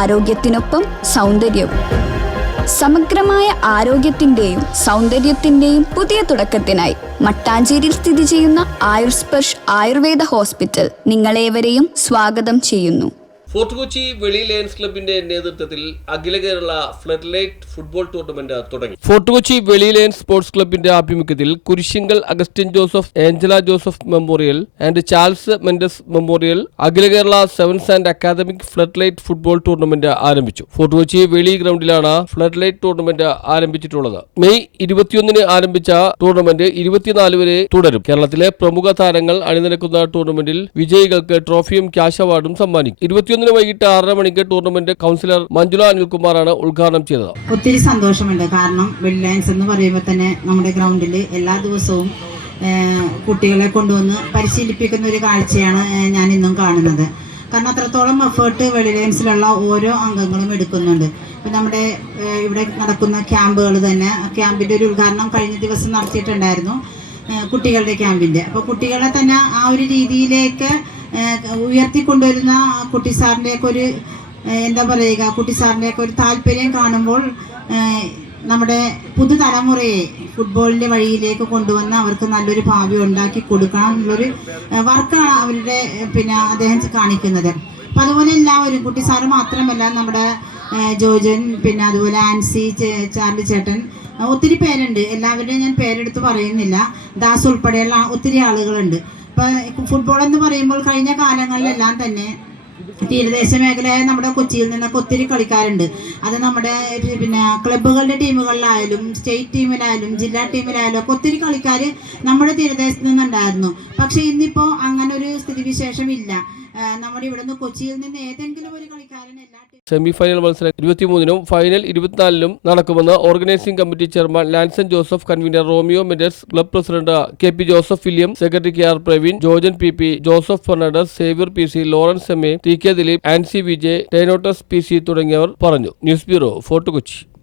ആരോഗ്യത്തിനൊപ്പം സൗന്ദര്യവും. സമഗ്രമായ ആരോഗ്യത്തിന്റെയും സൗന്ദര്യത്തിന്റെയും പുതിയ തുടക്കത്തിനായി മട്ടാഞ്ചേരിയിൽ സ്ഥിതി ചെയ്യുന്ന ആയുർസ്പർശ് ആയുർവേദ ഹോസ്പിറ്റൽ നിങ്ങളേവരെയും സ്വാഗതം ചെയ്യുന്നു. ഫോർട്ട് കൊച്ചി വെളി ലയൺസ് ക്ലബിന്റെ നേതൃത്വത്തിൽ അഖില Kerala flood light football tournament തുടങ്ങി. Fort Kochi Veli lions sports ക്ലബിന്റെ ആഭിമുഖ്യത്തിൽ Kurisingal Augustine Joseph, Angela Joseph memorial and Charles Mendez memorial അഖില Kerala sevens and academic flood light football tournament ആരംഭിച്ചു. ഫോർട്ട് കൊച്ചി വെളി ഗ്രൗണ്ടിലാണ് ഫ്ലഡ് ലൈറ്റ് ടൂർണമെന്റ് ആരംഭിച്ചിട്ടുള്ളത്. മെയ് 21 ആരംഭിച്ച ടൂർണമെന്റ് 24 വരെ തുടരും. കേരളത്തിലെ പ്രമുഖ താരങ്ങൾ അണിനിരക്കുന്ന ടൂർണമെന്റിൽ വിജയികൾക്ക് ട്രോഫിയും ക്യാഷ് അവാർഡും സമ്മാനിക്കും. 21 വൈകിട്ട് 6:30 മണിക്ക് ടൂർണമെന്റ് കൗൺസിലർ മഞ്ജുള അനിൽകുമാറാണ് ഉദ്ഘാടനം ചെയ്തത്. ഒത്തിരി സന്തോഷമുണ്ട്. കാരണം വെളി ലയൺസ് എന്ന് പറയുമ്പോൾ തന്നെ നമ്മുടെ ഗ്രൗണ്ടിൽ എല്ലാ ദിവസവും കുട്ടികളെ കൊണ്ടുവന്ന് പരിശീലിപ്പിക്കുന്ന ഒരു കാഴ്ചയാണ് ഞാൻ ഇന്നും കാണുന്നത്. കാരണം അത്രത്തോളം എഫേർട്ട് വെളി ലയൺസിലുള്ള ഓരോ അംഗങ്ങളും എടുക്കുന്നുണ്ട്. ഇപ്പം നമ്മുടെ ഇവിടെ നടക്കുന്ന ക്യാമ്പുകൾ തന്നെ, ക്യാമ്പിൻ്റെ ഒരു ഉദ്ഘാടനം കഴിഞ്ഞ ദിവസം നടത്തിയിട്ടുണ്ടായിരുന്നു, കുട്ടികളുടെ ക്യാമ്പിൻ്റെ. അപ്പോൾ കുട്ടികളെ തന്നെ ആ ഒരു രീതിയിലേക്ക് ഉയർത്തിക്കൊണ്ടുവരുന്ന കുട്ടി സാറിൻ്റെയൊക്കെ ഒരു എന്താ പറയുക, കുട്ടി സാറിൻ്റെയൊക്കെ ഒരു താല്പര്യം കാണുമ്പോൾ നമ്മുടെ പുതുതലമുറയെ ഫുട്ബോളിൻ്റെ വഴിയിലേക്ക് കൊണ്ടുവന്ന് അവർക്ക് നല്ലൊരു ഭാവി ഉണ്ടാക്കി കൊടുക്കണം എന്നുള്ളൊരു വർക്കാണ് അവരുടെ അദ്ദേഹം കാണിക്കുന്നത്. അപ്പം അതുപോലെ എല്ലാവരും, കുട്ടി സാറ് മാത്രമല്ല, നമ്മുടെ ജോജൻ, പിന്നെ അതുപോലെ ആൻസി, ചാർലി ചേട്ടൻ, ഒത്തിരി പേരുണ്ട്. എല്ലാവരുടെയും ഞാൻ പേരെടുത്ത് പറയുന്നില്ല. ദാസ് ഉൾപ്പെടെയുള്ള ഒത്തിരി ആളുകളുണ്ട്. ഇപ്പം ഫുട്ബോൾ എന്ന് പറയുമ്പോൾ കഴിഞ്ഞ കാലങ്ങളിലെല്ലാം തന്നെ തീരദേശ മേഖലയായ നമ്മുടെ കൊച്ചിയിൽ നിന്നൊക്കെ ഒത്തിരി കളിക്കാരുണ്ട്. അത് നമ്മുടെ ക്ലബ്ബുകളുടെ ടീമുകളിലായാലും സ്റ്റേറ്റ് ടീമിലായാലും ജില്ലാ ടീമിലായാലും ഒക്കെ ഒത്തിരി കളിക്കാർ നമ്മുടെ തീരദേശത്ത് നിന്നുണ്ടായിരുന്നു. പക്ഷെ ഇന്നിപ്പോൾ അങ്ങനെ ഒരു സ്ഥിതിവിശേഷം ഇല്ല. നമ്മുടെ ഇവിടെ നിന്ന് കൊച്ചിയിൽ നിന്ന് ഏതെങ്കിലും ഒരു കളിക്കാരൻ സെമി ഫൈനൽ മത്സരം 23-നും ഫൈനൽ 24-നും നടക്കുമെന്ന് organising committee chairman Lanson Joseph, convener Romeo Mendez, club president KP Joseph William, secretary KR Praveen, ജോർജൻ PP, Joseph Fernandez, Xavier PC, Lawrence MA, TK Dileep, Ancy VJ, ടേനോട്ടസ് PC തുടങ്ങിയവർ പറഞ്ഞു. News bureau, fort Kochi.